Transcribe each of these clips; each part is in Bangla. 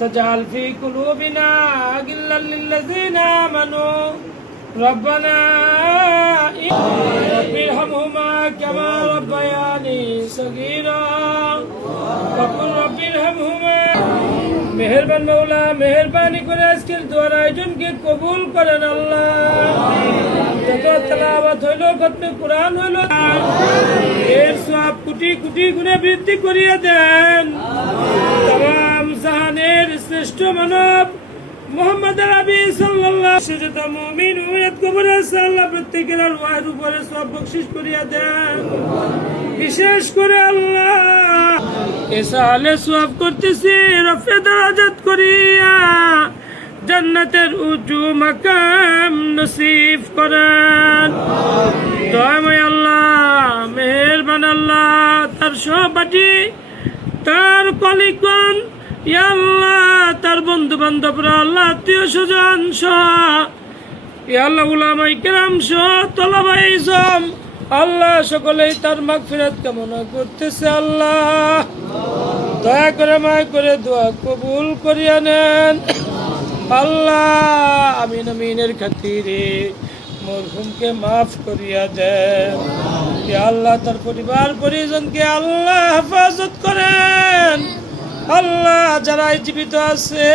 تجعل في قلوبنا غلا للذين آمنوا ربنا رب ارحمهما كما ربياني صغيرا وقل رب ارحمهما মেহেরবান মওলা মেহেরবানি করে আজকের দোয়ার আয়োজনকে কবুল করেন আল্লাহ। যত তেলাওয়াত হইল খতমে কুরআন হইল এর সওয়াব কোটি কোটি গুণে বৃদ্ধি করিয়া দেন। तमाम জাহানের শ্রেষ্ঠ মানব মুহাম্মদ নবী সাল্লাল্লাহু আলাইহি ওয়াসাল্লাম মুমিন উম্মত কবরে আল্লাহ প্রত্যেকের রুহের উপরে সওয়াব বখশিশ করিয়া দেন। বিশেষ করে আল্লাহ এসালে সওয়াব করতেছি রফে দরাজাত করিয়া জান্নাতের উঁচু মাকাম নসিব করেন। দয়াময় আল্লাহ মেহেরবান আল্লাহ তার সহপাঠী তার কলিগণ ইয়া আল্লাহ তার বন্ধু বান্ধবরা আল্লাহ আত্মীয় স্বজন সহ ইয়া আল্লাহ উলামায়ে কেরাম সহ তলাবায়ে ইলম আল্লাহ সকলেই তার মাগফিরাত কামনা করতেছে। আল্লাহ দয়া করে মায় করে দোয়া কবুল করিয়া নেন আল্লাহ। আমিন আমিনের খাতিরে মরহুমকে মাফ করিয়া দেন ইয়া আল্লাহ। তার পরিবার পরিজনকে আল্লাহ হেফাজত করেন আল্লাহ। যারা জীবিত আছে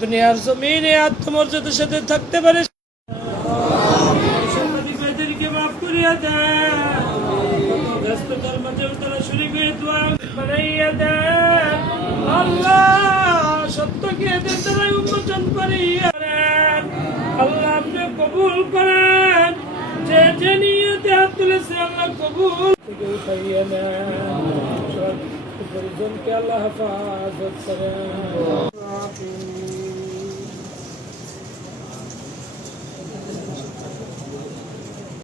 দুনিয়ার জমিনে আত্মমর্যাদার সাথে থাকতে পারে মাফ করিয়া দেন। ব্যস্ততার মাঝেও তারা শরীক হয়ে দোয়া বানাইয়া দেন আল্লাহ। সত্যকে এদের দ্বারা উন্মোচন করিয়া দেন আল্লাহ। আপনি কবুল করেন যে যে নিয়তে হাত তুলেছে আল্লাহ কবুল থেকে উঠাইয়া নেন। সব পরিজনকে আল্লাহ হেফাজত করেন।